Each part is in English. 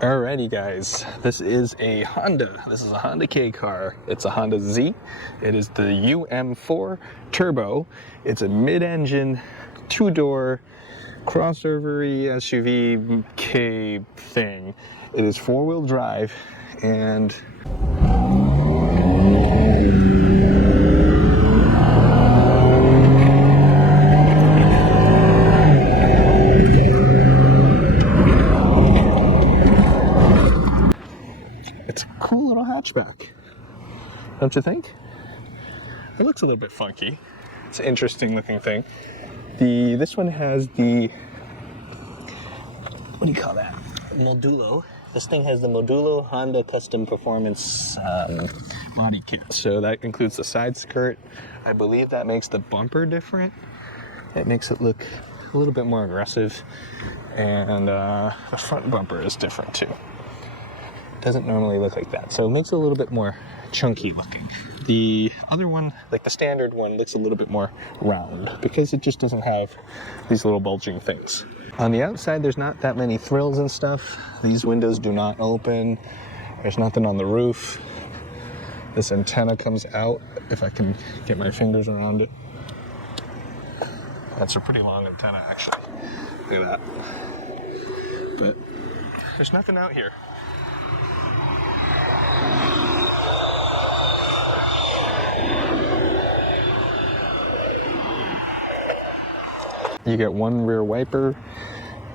Alrighty guys, this is a Honda. This is a Honda Kei Car. It's a Honda Z. It is the UM4 Turbo. It's a mid-engine, two-door, crossover-y SUV K thing. It is four-wheel drive and it's a cool little hatchback, don't you think? It looks a little bit funky. It's an interesting looking thing. This one has the, what do you call that? Modulo. This thing has the Modulo Honda Custom Performance body kit. So that includes the side skirt. I believe that makes the bumper different. It makes it look a little bit more aggressive. And the front bumper is different too. Doesn't normally look like that. So it makes it a little bit more chunky looking. The other one, like the standard one, looks a little bit more round because it just doesn't have these little bulging things. On the outside, there's not that many thrills and stuff. These windows do not open. There's nothing on the roof. This antenna comes out, if I can get my fingers around it. That's a pretty long antenna, actually. Look at that. But there's nothing out here. You get one rear wiper.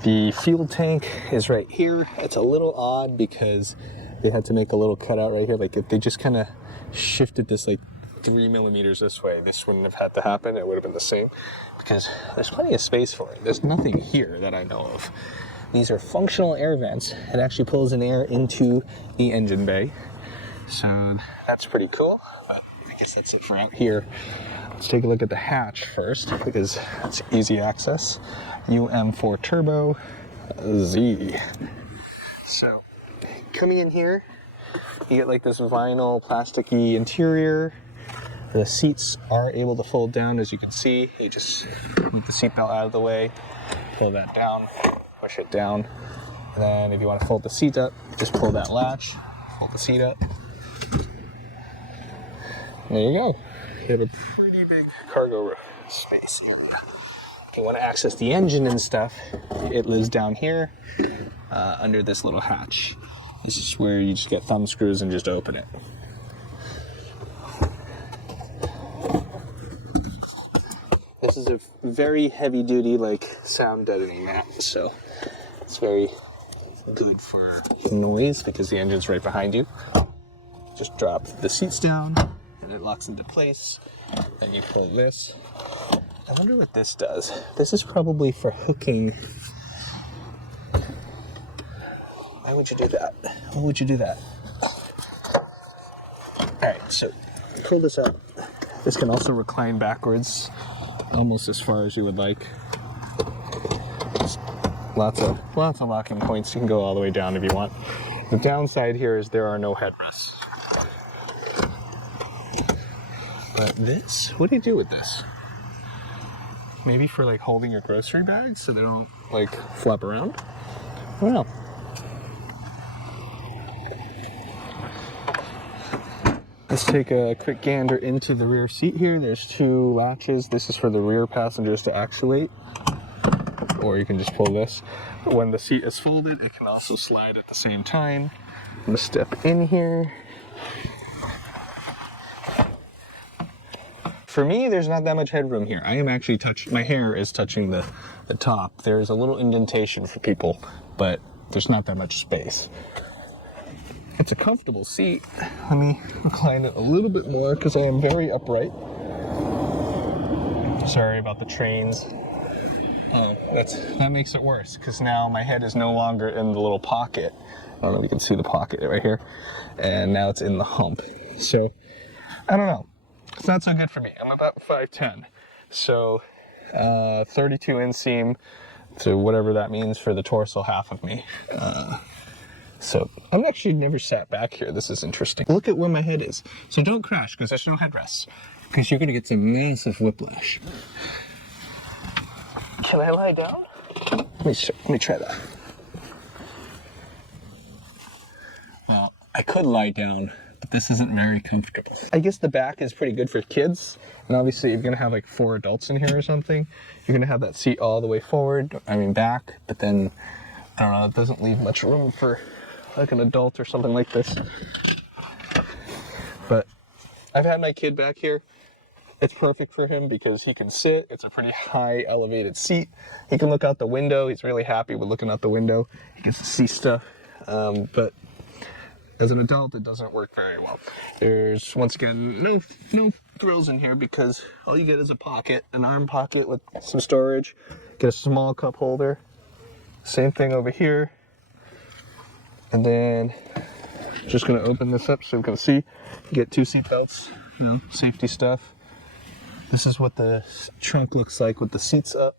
The fuel tank is right here. It's a little odd because they had to make a little cutout right here. Like if they just kind of shifted this like 3 millimeters this way, this wouldn't have had to happen. It would have been the same because there's plenty of space for it. There's nothing here that I know of. These are functional air vents. It actually pulls in air into the engine bay. So that's pretty cool. But I guess that's it for out here. Let's take a look at the hatch first because it's easy access. UM4 Turbo Z. So coming in here, you get like this vinyl plasticky interior. The seats are able to fold down, as you can see. You just move the seatbelt out of the way, pull that down, push it down. And then if you want to fold the seat up, just pull that latch, fold the seat up. There you go. You have a pretty big cargo space area. If you want to access the engine and stuff, it lives down here under this little hatch. This is where you just get thumb screws and just open it. This is a very heavy duty like sound deadening mat, so it's very good for noise because the engine's right behind you. Just drop the seats down and it locks into place. Then you pull this. I wonder what this does. This is probably for hooking. Why would you do that? Why would you do that? Alright, so pull this out. This can also recline backwards, almost as far as you would like. Lots of locking points. You can go all the way down if you want. The downside here is there are no headrests. But this, what do you do with this? Maybe for like holding your grocery bags so they don't like flop around? I don't know. Let's take a quick gander into the rear seat here. There's two latches. This is for the rear passengers to actuate, or you can just pull this. When the seat is folded, it can also slide at the same time. I'm gonna step in here. For me, there's not that much headroom here. I am actually my hair is touching the top. There's a little indentation for people, but there's not that much space. It's a comfortable seat. Let me recline it a little bit more because I am very upright. Sorry about the trains. Oh, that makes it worse because now my head is no longer in the little pocket. I don't know if you can see the pocket right here. And now it's in the hump. So, I don't know. It's not so good for me. I'm about 5'10", so 32 inseam to whatever that means for the torso half of me. So I've actually never sat back here. This is interesting. Look at where my head is. So don't crash because there's no headrests because you're gonna get some massive whiplash. Can I lie down? Let me try that. Well, I could lie down, but this isn't very comfortable. I guess the back is pretty good for kids. And obviously you're gonna have like 4 adults in here or something. You're gonna have that seat all the way forward, back, but then, I don't know, it doesn't leave much room for like an adult or something like this. But I've had my kid back here. It's perfect for him because he can sit. It's a pretty high elevated seat. He can look out the window. He's really happy with looking out the window. He gets to see stuff. But as an adult, it doesn't work very well. There's, once again, no thrills in here because all you get is a pocket, an arm pocket with some storage. Get a small cup holder. Same thing over here. And then just gonna open this up so we can see. You get 2 seat belts, safety stuff. This is what the trunk looks like with the seats up.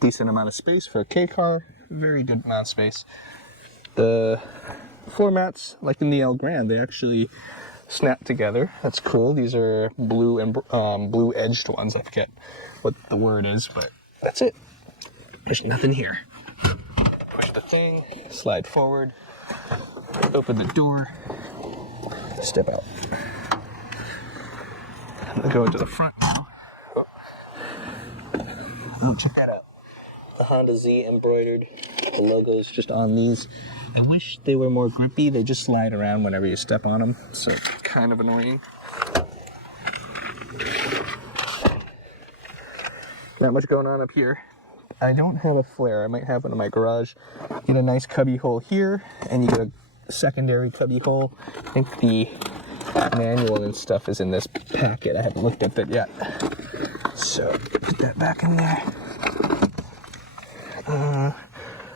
Decent amount of space for a Kei Car. Very good amount of space. The floor mats, like in the El Grand, they actually snap together. That's cool. These are blue and blue edged ones. I forget what the word is, but that's it. There's nothing here. Push the thing, slide forward, open the door, step out. I'm gonna go into the front now. Oh, check that out. The Honda Z embroidered. The logo's just on these. I wish they were more grippy. They just slide around whenever you step on them, so it's kind of annoying. Not much going on up here. I don't have a flare. I might have one in my garage. Get a nice cubby hole here, and you get a secondary cubby hole. I think the manual and stuff is in this packet. I haven't looked at that yet. So put that back in there.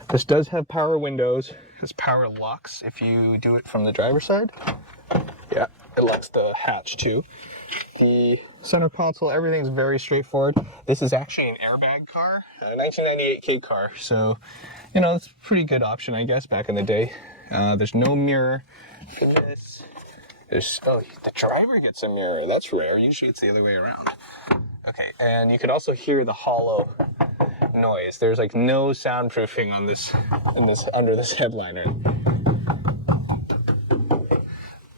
This does have power windows. It's power locks if you do it from the driver's side. Yeah, it locks the hatch too. The center console, everything's very straightforward. This is actually an airbag car, a 1998 Kei Car. So, it's a pretty good option, I guess, back in the day. There's no mirror for this. The driver gets a mirror. That's rare. Usually it's the other way around. Okay, and you can also hear the hollow noise. There's like no soundproofing on this, under this headliner.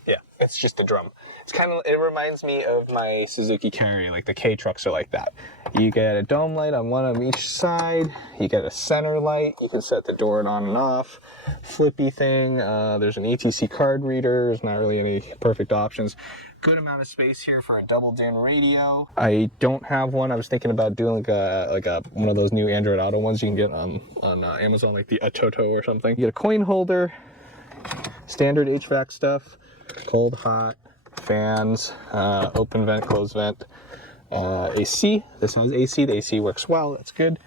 Yeah, it's just the drum. It reminds me of my Suzuki Carry, like the K trucks are like that. You get a dome light on one of each side. You get a center light. You can set the door on and off. Flippy thing. There's an ETC card reader. There's not really any perfect options. Good amount of space here for a double DIN radio. I don't have one. I was thinking about doing like one of those new Android Auto ones you can get on Amazon, like the Atoto or something. You get a coin holder, standard HVAC stuff, cold, hot, fans, open vent, closed vent, AC. This has AC. The AC works well. That's good.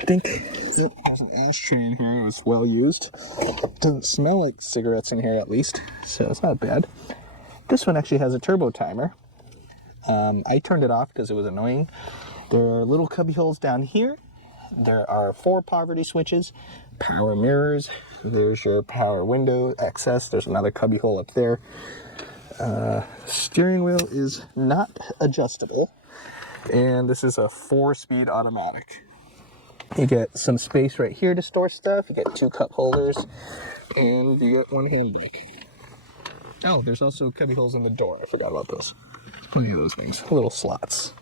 I think there's an ashtray in here. It was well used. It doesn't smell like cigarettes in here, at least, so it's not bad. This one actually has a turbo timer. I turned it off because it was annoying. There are little cubby holes down here. There are 4 poverty switches, power mirrors. There's your power window access. There's another cubby hole up there. Steering wheel is not adjustable. And this is a 4-speed automatic. You get some space right here to store stuff. You get 2 cup holders. And you get 1 hand brake. Oh, there's also cubby holes in the door. I forgot about those. There's plenty of those things. Little slots.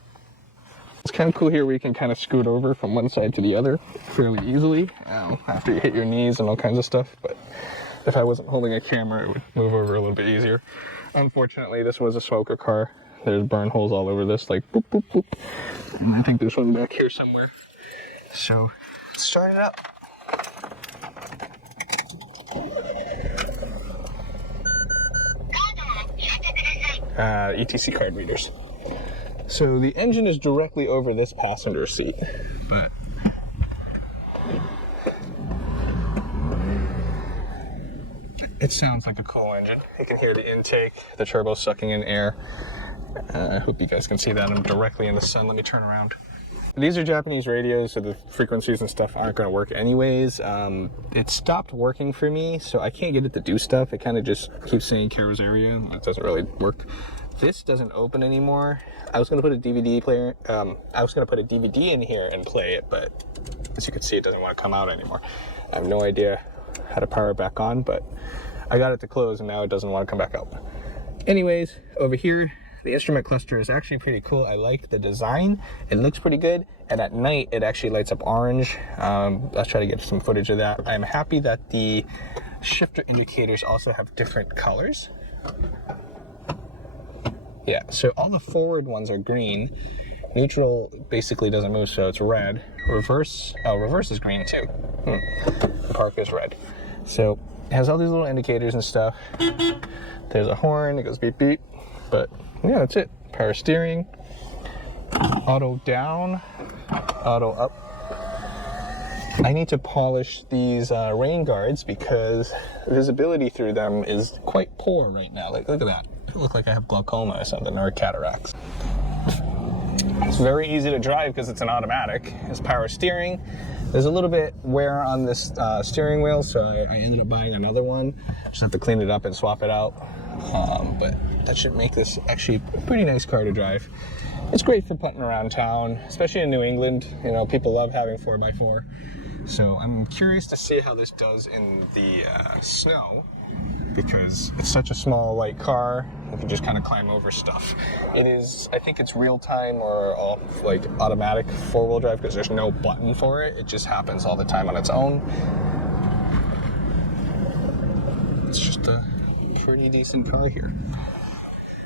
It's kind of cool here where you can kind of scoot over from one side to the other fairly easily after you hit your knees and all kinds of stuff. But if I wasn't holding a camera, it would move over a little bit easier. Unfortunately, this was a smoker car. There's burn holes all over this, like boop, boop, boop. And I think there's one back here somewhere. So, let's start it up. ETC card readers. So the engine is directly over this passenger seat, but it sounds like a cool engine. You can hear the intake, the turbo sucking in air. I hope you guys can see that. I'm directly in the sun. Let me turn around. These are Japanese radios, so the frequencies and stuff aren't going to work anyways. It stopped working for me, so I can't get it to do stuff. It kind of just keeps saying Karo's area. It doesn't really work. This doesn't open anymore. I was going to put a DVD player, I was going to put a DVD in here and play it, but as you can see, it doesn't want to come out anymore. I have no idea had to power it back on, but I got it to close and now it doesn't want to come back out. Anyways, over here, the instrument cluster is actually pretty cool. I like the design. It looks pretty good. And at night, it actually lights up orange. I'll try to get some footage of that. I'm happy that the shifter indicators also have different colors. Yeah, so all the forward ones are green. Neutral basically doesn't move, so it's red. Reverse is green too. The park is red. So it has all these little indicators and stuff. There's a horn, it goes beep beep. But yeah, that's it. Power steering, auto down, auto up. I need to polish these rain guards because visibility through them is quite poor right now. Like, look at that. I look like I have glaucoma or something, or cataracts. It's very easy to drive because it's an automatic. It's power steering. There's a little bit wear on this steering wheel, so I ended up buying another one. Just have to clean it up and swap it out. But that should make this actually a pretty nice car to drive. It's great for putting around town, especially in New England. You know, people love having 4x4. So I'm curious to see how this does in the snow, because it's such a small, light car. You can just kind of climb over stuff. It is, I think it's real-time or like automatic four-wheel drive because there's no button for it. It just happens all the time on its own. It's just a pretty decent car here.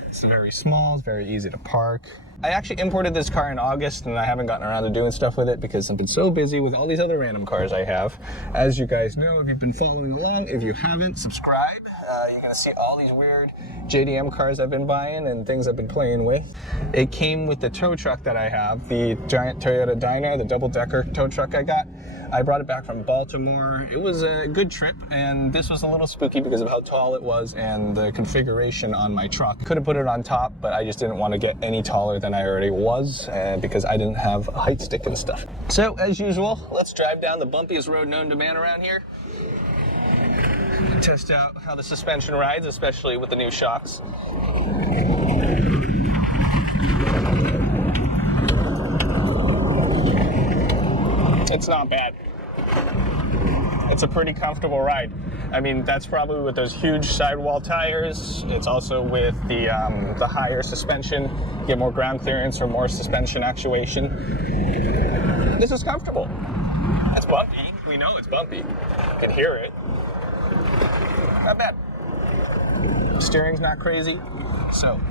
It's very small, it's very easy to park. I actually imported this car in August and I haven't gotten around to doing stuff with it because I've been so busy with all these other random cars I have. As you guys know, if you've been following along, if you haven't, subscribe. You're gonna see all these weird JDM cars I've been buying and things I've been playing with. It came with the tow truck that I have, the giant Toyota Dyna, the double-decker tow truck I got. I brought it back from Baltimore. It was a good trip, and this was a little spooky because of how tall it was and the configuration on my truck. Could have put it on top, but I just didn't want to get any taller than I already was because I didn't have a height stick and stuff. So, as usual, let's drive down the bumpiest road known to man around here. Test out how the suspension rides, especially with the new shocks. It's not bad. It's a pretty comfortable ride. I mean, that's probably with those huge sidewall tires. It's also with the higher suspension. You get more ground clearance or more suspension actuation. This is comfortable. It's bumpy. We know it's bumpy. You can hear it. Not bad. Steering's not crazy. So,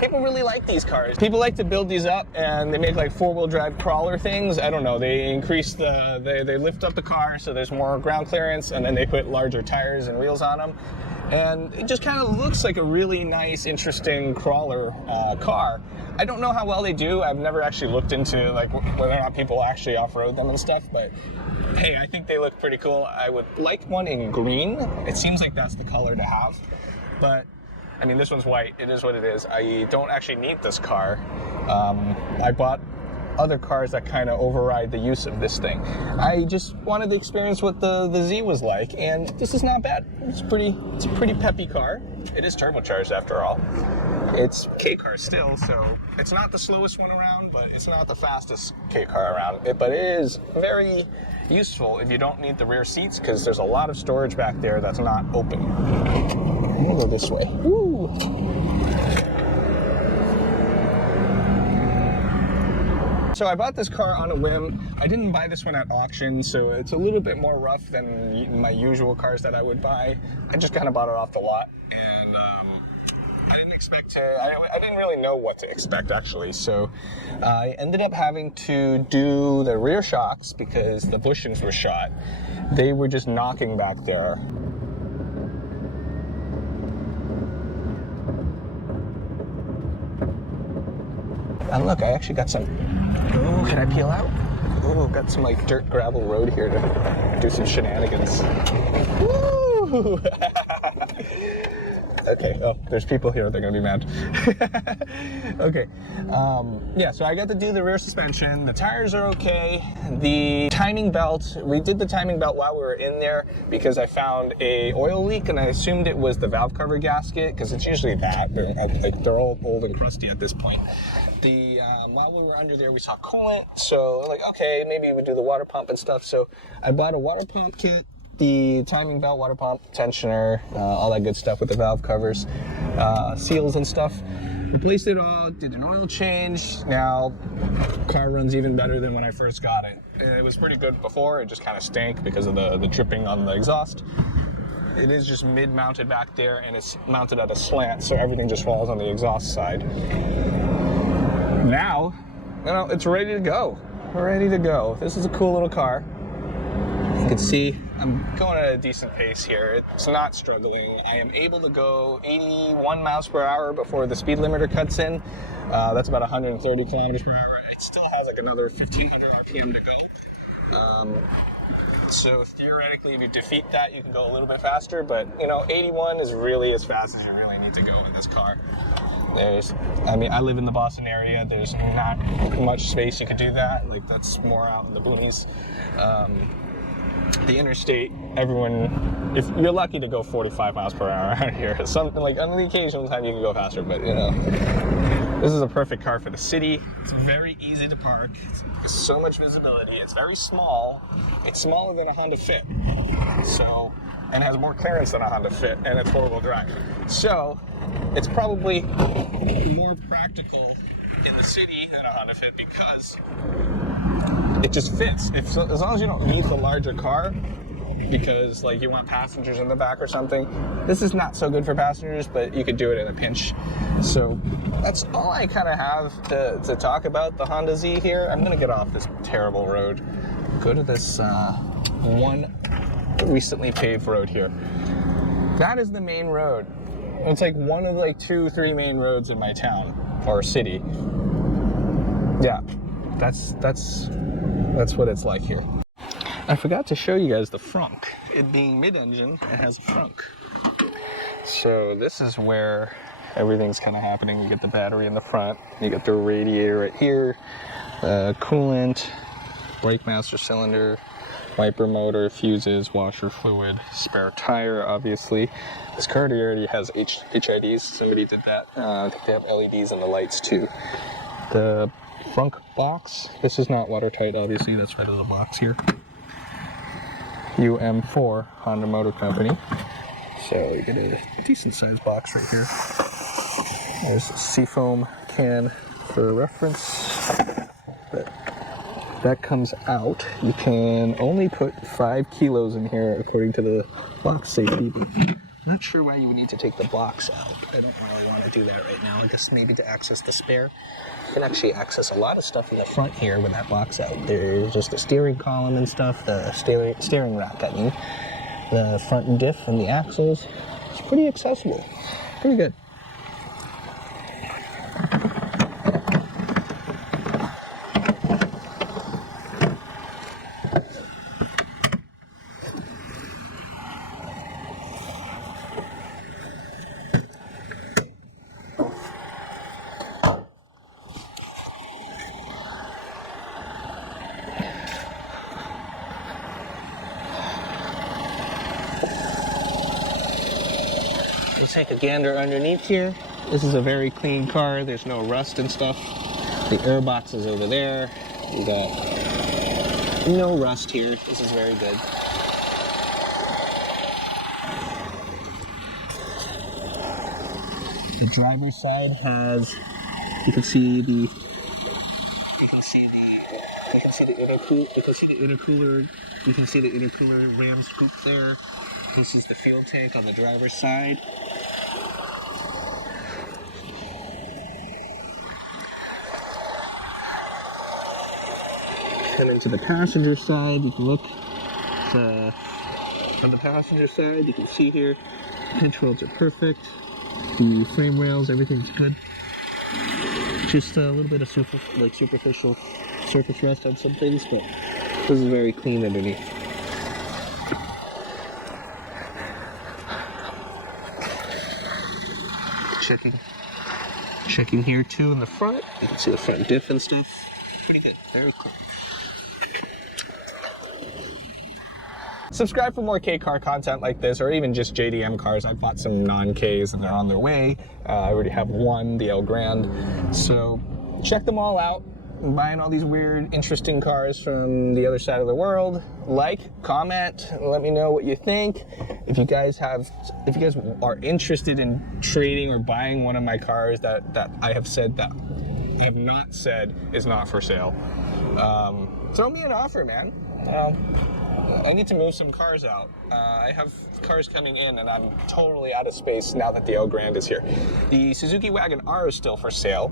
people really like these cars. People like to build these up and they make like four-wheel drive crawler things. I don't know, they increase they lift up the car so there's more ground clearance, and then they put larger tires and wheels on them. And it just kind of looks like a really nice, interesting crawler car. I don't know how well they do. I've never actually looked into like whether or not people actually off-road them and stuff, but hey, I think they look pretty cool. I would like one in green. It seems like that's the color to have, but I mean, this one's white. It is what it is. I don't actually need this car. I bought other cars that kind of override the use of this thing. I just wanted to experience what the Z was like, and this is not bad. It's a pretty peppy car. It is turbocharged after all. It's Kei Car still, so it's not the slowest one around, but it's not the fastest Kei Car around. But it is very useful if you don't need the rear seats, because there's a lot of storage back there that's not open. I'm gonna go this way. Woo! So I bought this car on a whim. I didn't buy this one at auction, so it's a little bit more rough than my usual cars that I would buy. I just kind of bought it off the lot, and I didn't expect to, I didn't really know what to expect actually, so I ended up having to do the rear shocks because the bushings were shot. They were just knocking back there. And look, I actually got some, oh, can I peel out? Oh, got some like dirt gravel road here to do some shenanigans. Woo! Okay, oh, there's people here, they're gonna be mad. Okay, yeah, so I got to do the rear suspension. The tires are okay. The timing belt, we did the timing belt while we were in there because I found a oil leak and I assumed it was the valve cover gasket because it's usually that. They're all old and crusty at this point. While we were under there, we saw coolant, so like, okay, maybe we do the water pump and stuff. So I bought a water pump kit, the timing belt, water pump, tensioner, all that good stuff with the valve covers, seals and stuff. Replaced it all, did an oil change. Now, car runs even better than when I first got it. It was pretty good before, it just kind of stank because of the dripping on the exhaust. It is just mid-mounted back there and it's mounted at a slant, so everything just falls on the exhaust side. Now, you know, it's ready to go. We're ready to go. This is a cool little car. You can see I'm going at a decent pace here. It's not struggling. I am able to go 81 miles per hour before the speed limiter cuts in. That's about 130 kilometers per hour. It still has like another 1,500 RPM to go. So theoretically, if you defeat that, you can go a little bit faster, but you know, 81 is really as fast as you really need to go in this car. I mean, I live in the Boston area. There's not much space you could do that. Like, that's more out in the boonies. The interstate, everyone, if you're lucky to go 45 miles per hour out here, something like on the occasional time you can go faster, but you know, this is a perfect car for the city. It's very easy to park. It's so much visibility. It's very small. It's smaller than a Honda Fit. So, and has more clearance than a Honda Fit, and it's four-wheel drive. So, it's probably more practical in the city than a Honda Fit because it just fits. As long as you don't need the larger car, because like you want passengers in the back or something. This is not so good for passengers, but you could do it in a pinch. So that's all I kind of have to talk about the Honda Z here. I'm gonna get off this terrible road, go to this one recently paved road here. That is the main road. It's like one of like 2-3 main roads in my town or city. Yeah, that's what it's like here. I forgot to show you guys the Frunk. It being mid-engine, it has a Frunk. So this is where everything's kind of happening. You get the battery in the front, you get the radiator right here, coolant, brake master cylinder, wiper motor, fuses, washer fluid, spare tire, obviously. This car already has HIDs. Somebody did that. I think they have LEDs in the lights too. The Frunk box. This is not watertight, obviously. That's why there's a box here. UM4 Honda Motor Company. So you get a decent sized box right here. There's a seafoam can for reference. But that comes out. You can only put 5 kilos in here according to the box safety, but I'm not sure why you would need to take the box out. I don't really want to do that right now. I guess maybe to access the spare. You can actually access a lot of stuff in the front here with that box out. There's just the steering column and stuff, the steering rack, I mean. The front diff and the axles. It's pretty accessible. Pretty good. We'll take a gander underneath here. This is a very clean car. There's no rust and stuff. The air box is over there. We got no rust here. This is very good. The driver's side has, you can see the intercooler. You can see the intercooler ram scoop there. This is the fuel tank on the driver's side. And then to the passenger side, you can look on the passenger side. You can see here, controls are perfect. The frame rails, everything's good. Just a little bit of superficial surface rust on some things, but this is very clean underneath. Checking here too in the front. You can see the front diff and stuff. Pretty good. Very cool. Subscribe for more Kei Car content like this, or even just JDM cars. I bought some non-Ks and they're on their way. I already have one, the El Grande. So check them all out. I'm buying all these weird, interesting cars from the other side of the world. Like, comment, let me know what you think. If you guys are interested in trading or buying one of my cars that I have not said is not for sale, throw me an offer, man. I need to move some cars out. I have cars coming in and I'm totally out of space now that the El Grande is here. The Suzuki Wagon R is still for sale.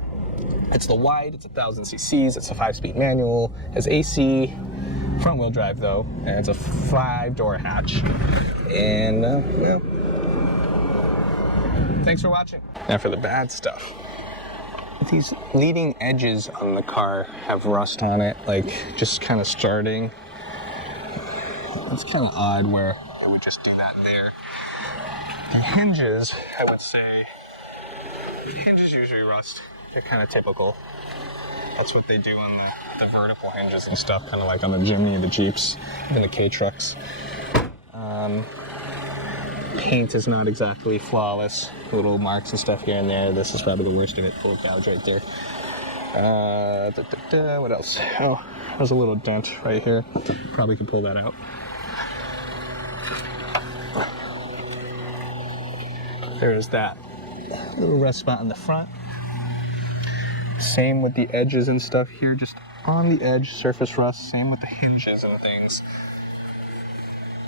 It's the wide, it's 1,000 cc's, it's a 5-speed manual, has AC, front wheel drive though, and it's a 5-door hatch. And, well, thanks for watching. Now for the bad stuff. These leading edges on the car have rust on it, like just kind of starting. It's kind of odd where I would just do that there. The hinges, I would say, hinges usually rust. They're kind of typical. That's what they do on the vertical hinges and stuff, kind of like on the Jimny and the Jeeps, even the K trucks. Paint is not exactly flawless. Little marks and stuff here and there. This is probably the worst of it. Full gouge right there. What else? Oh, there's a little dent right here. Probably could pull that out. There's that little rust spot on the front. Same with the edges and stuff here, just on the edge, surface rust. Same with the hinges and things.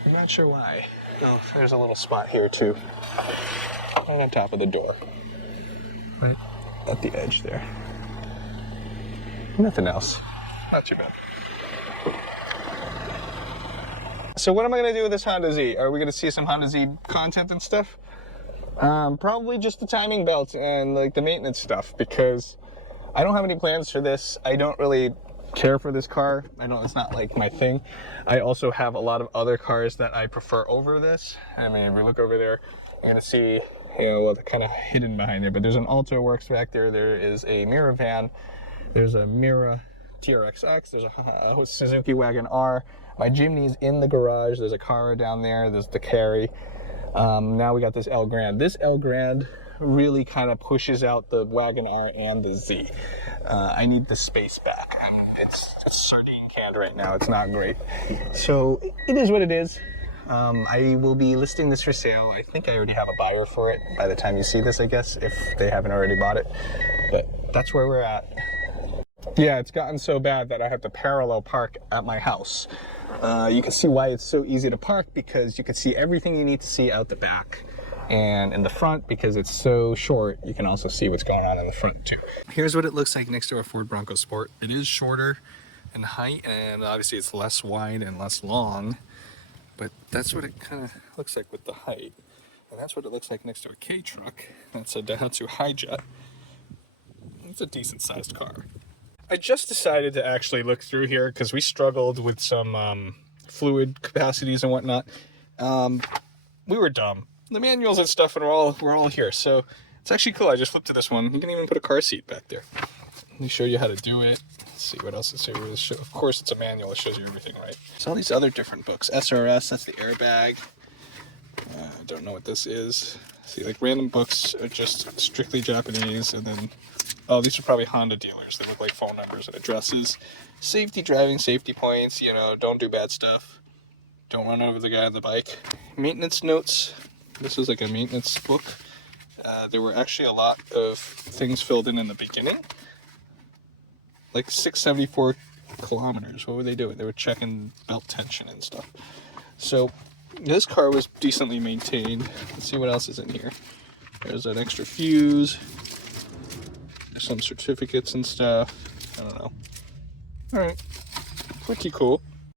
I'm not sure why. Oh, there's a little spot here too. Right on top of the door. Right at the edge there. Nothing else. Not too bad. So what am I going to do with this Honda Z? Are we going to see some Honda Z content and stuff? Probably just the timing belt and like the maintenance stuff, because I don't have any plans for this. I don't really care for this car. It's not like my thing. I also have a lot of other cars that I prefer over this. I mean, if we look over there, you're gonna see, well, they're kind of hidden behind there, but there's an Alto Works back there. There is a Mira van. There's a Mira TRXX. There's a Suzuki Wagon R. My Jimny is in the garage. There's a Cara down there. There's the Carry. Now we got this El Grande. This El Grande really kind of pushes out the Wagon R and the Z. I need the space back. It's sardine canned right now. It's not great. So it is what it is. I will be listing this for sale. I think I already have a buyer for it by the time you see this, I guess, if they haven't already bought it. But that's where we're at. Yeah, it's gotten so bad that I have to parallel park at my house. You can see why it's so easy to park, because you can see everything you need to see out the back. And in the front, because it's so short, you can also see what's going on in the front too. Here's what it looks like next to our Ford Bronco Sport. It is shorter in height, and obviously it's less wide and less long, but that's what it kind of looks like with the height. And that's what it looks like next to a K truck. That's a Daihatsu Hijet. It's a decent sized car. I just decided to actually look through here because we struggled with some fluid capacities and whatnot. We were dumb. The manuals and stuff, and we're all here, so it's actually cool. I just flipped to this one. You can even put a car seat back there. Let me show you how to do it. Let's see what else it says. Of course, it's a manual. It shows you everything, right? There's all these other different books. SRS, that's the airbag. I don't know what this is. See, like random books are just strictly Japanese, and then, oh, these are probably Honda dealers. They look like phone numbers and addresses. Safety driving, safety points, don't do bad stuff. Don't run over the guy on the bike. Maintenance notes. This is like a maintenance book. There were actually a lot of things filled in the beginning. Like 674 kilometers. What were they doing? They were checking belt tension and stuff. So this car was decently maintained. Let's see what else is in here. There's an extra fuse. There's some certificates and stuff. I don't know. All right, pretty cool.